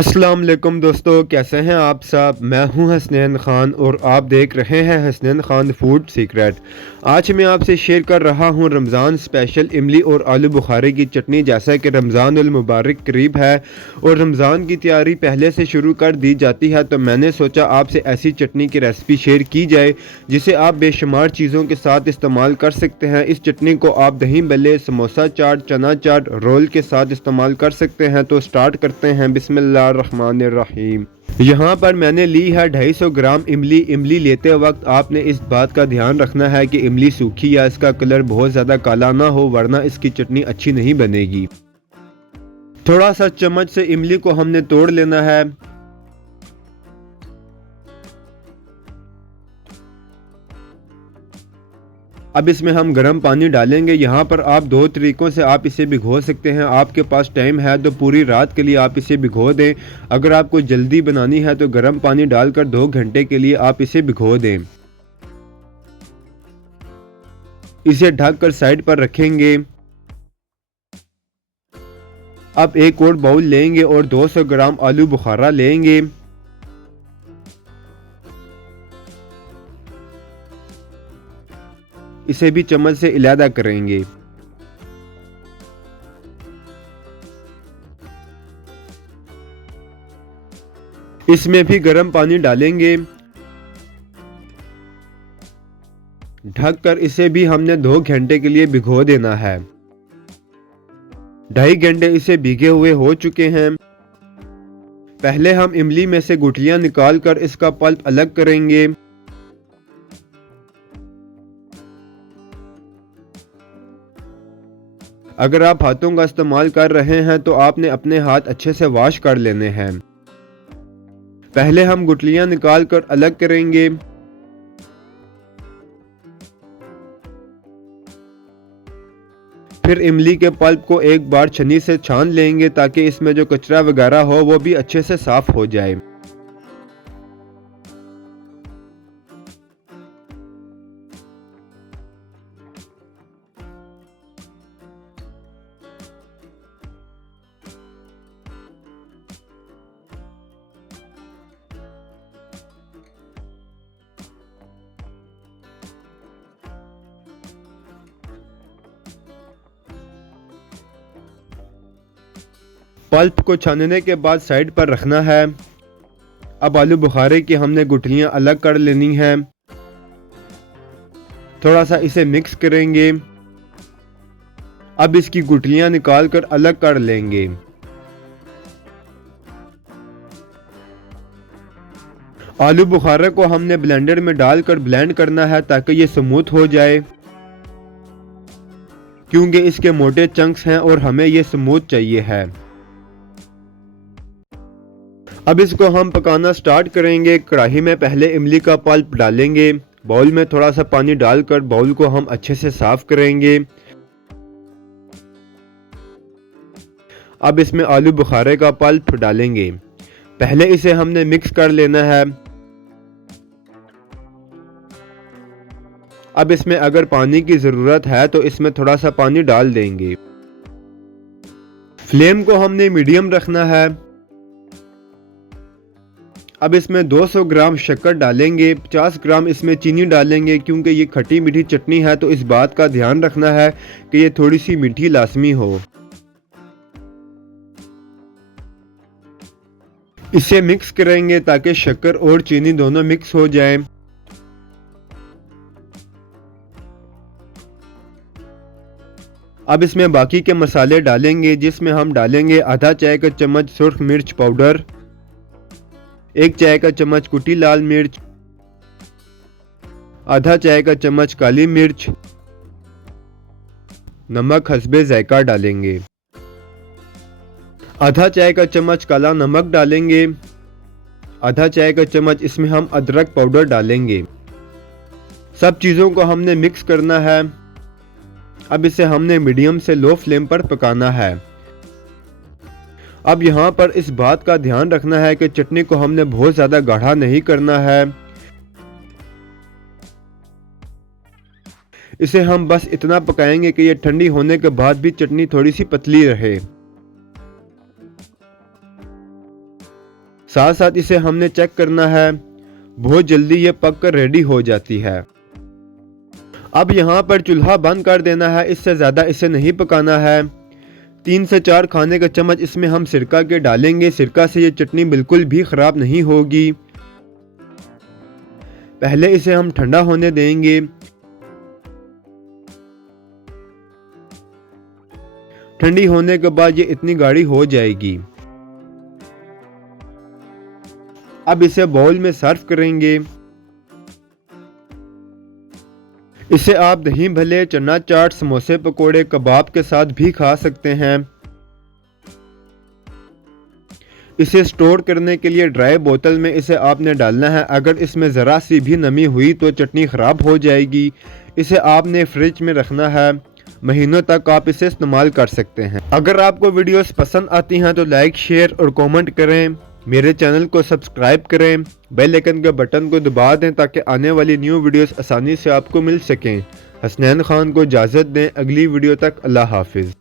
अस्सलाम वालेकुम दोस्तों, कैसे हैं आप सब। मैं हूं हसनैन ख़ान और आप देख रहे हैं हसनैन ख़ान फूड सीक्रेट। आज मैं आपसे शेयर कर रहा हूं रमज़ान स्पेशल इमली और आलू बुखारे की चटनी। जैसा कि रमज़ान उल मुबारक करीब है और रमज़ान की तैयारी पहले से शुरू कर दी जाती है, तो मैंने सोचा आपसे ऐसी चटनी की रेसिपी शेयर की जाए जिसे आप बेशुमार चीज़ों के साथ इस्तेमाल कर सकते हैं। इस चटनी को आप दही भल्ले, समोसा चाट, चना चाट, रोल के साथ इस्तेमाल कर सकते हैं। तो स्टार्ट करते हैं। बिस्मिल्लाहिर्रहमानिर्रहीम। यहाँ पर मैंने ली है 250 ग्राम इमली। इमली लेते वक्त आपने इस बात का ध्यान रखना है कि इमली सूखी या इसका कलर बहुत ज़्यादा काला ना हो, वरना इसकी चटनी अच्छी नहीं बनेगी। थोड़ा सा चम्मच से इमली को हमने तोड़ लेना है। अब इसमें हम गर्म पानी डालेंगे। यहाँ पर आप दो तरीक़ों से आप इसे भिगो सकते हैं। आपके पास टाइम है तो पूरी रात के लिए आप इसे भिगो दें। अगर आपको जल्दी बनानी है तो गर्म पानी डालकर 2 घंटे के लिए आप इसे भिगो दें। इसे ढककर साइड पर रखेंगे। अब एक और बाउल लेंगे और 200 ग्राम आलू बुखारा लेंगे। इसे भी चम्मच से इलादा करेंगे। इसमें भी गर्म पानी डालेंगे। ढककर इसे भी हमने 2 घंटे के लिए भिगो देना है। 2.5 घंटे इसे भीगे हुए हो चुके हैं। पहले हम इमली में से गुठलियां निकालकर इसका पल्प अलग करेंगे। अगर आप हाथों का इस्तेमाल कर रहे हैं तो आपने अपने हाथ अच्छे से वॉश कर लेने हैं। पहले हम गुठलियां निकालकर अलग करेंगे। फिर इमली के पल्प को एक बार छन्नी से छान लेंगे ताकि इसमें जो कचरा वगैरह हो वो भी अच्छे से साफ हो जाए। पल्प को छानने के बाद साइड पर रखना है। अब आलू बुखारे की हमने गुठलियां अलग कर लेनी है। थोड़ा सा इसे मिक्स करेंगे। अब इसकी गुठलियां निकालकर अलग कर लेंगे। आलू बुखारे को हमने ब्लेंडर में डालकर ब्लेंड करना है ताकि ये स्मूथ हो जाए, क्योंकि इसके मोटे चंक्स हैं और हमें ये स्मूथ चाहिए है। अब इसको हम पकाना स्टार्ट करेंगे। कढ़ाई में पहले इमली का पल्प डालेंगे। बाउल में थोड़ा सा पानी डालकर बाउल को हम अच्छे से साफ करेंगे। अब इसमें आलू बुखारे का पल्प डालेंगे। पहले इसे हमने मिक्स कर लेना है। अब इसमें अगर पानी की ज़रूरत है तो इसमें थोड़ा सा पानी डाल देंगे। फ्लेम को हमने मीडियम रखना है। अब इसमें 200 ग्राम शक्कर डालेंगे। 50 ग्राम इसमें चीनी डालेंगे, क्योंकि ये खट्टी मीठी चटनी है तो इस बात का ध्यान रखना है कि ये थोड़ी सी मीठी लाजमी हो। इसे मिक्स करेंगे ताकि शक्कर और चीनी दोनों मिक्स हो जाएं। अब इसमें बाकी के मसाले डालेंगे, जिसमें हम डालेंगे आधा चाय का चम्मच सुर्ख मिर्च पाउडर, 1 चाय का चम्मच कुटी लाल मिर्च, आधा चाय का चम्मच काली मिर्च, नमक हस्बे जायका डालेंगे। आधा चाय का चम्मच काला नमक डालेंगे। आधा चाय का चम्मच इसमें हम अदरक पाउडर डालेंगे। सब चीज़ों को हमने मिक्स करना है। अब इसे हमने मीडियम से लो फ्लेम पर पकाना है। अब यहाँ पर इस बात का ध्यान रखना है कि चटनी को हमने बहुत ज़्यादा गाढ़ा नहीं करना है। इसे हम बस इतना पकाएंगे कि ये ठंडी होने के बाद भी चटनी थोड़ी सी पतली रहे। साथ साथ इसे हमने चेक करना है। बहुत जल्दी ये पक कर रेडी हो जाती है। अब यहाँ पर चूल्हा बंद कर देना है, इससे ज़्यादा इसे नहीं पकाना है। 3 से 4 खाने का चम्मच इसमें हम सिरका के डालेंगे। सिरका से ये चटनी बिल्कुल भी ख़राब नहीं होगी। पहले इसे हम ठंडा होने देंगे। ठंडी होने के बाद ये इतनी गाढ़ी हो जाएगी। अब इसे बाउल में सर्व करेंगे। इसे आप दही भल्ले, चना चाट, समोसे, पकोड़े, कबाब के साथ भी खा सकते हैं। इसे स्टोर करने के लिए ड्राई बोतल में इसे आपने डालना है। अगर इसमें ज़रा सी भी नमी हुई तो चटनी ख़राब हो जाएगी। इसे आपने फ्रिज में रखना है, महीनों तक आप इसे इस्तेमाल कर सकते हैं। अगर आपको वीडियोस पसंद आती हैं तो लाइक, शेयर और कमेंट करें। मेरे चैनल को सब्सक्राइब करें, बेल आइकन के बटन को दबा दें ताकि आने वाली न्यू वीडियोस आसानी से आपको मिल सकें। हसनैन खान को इजाज़त दें। अगली वीडियो तक अल्लाह हाफिज़।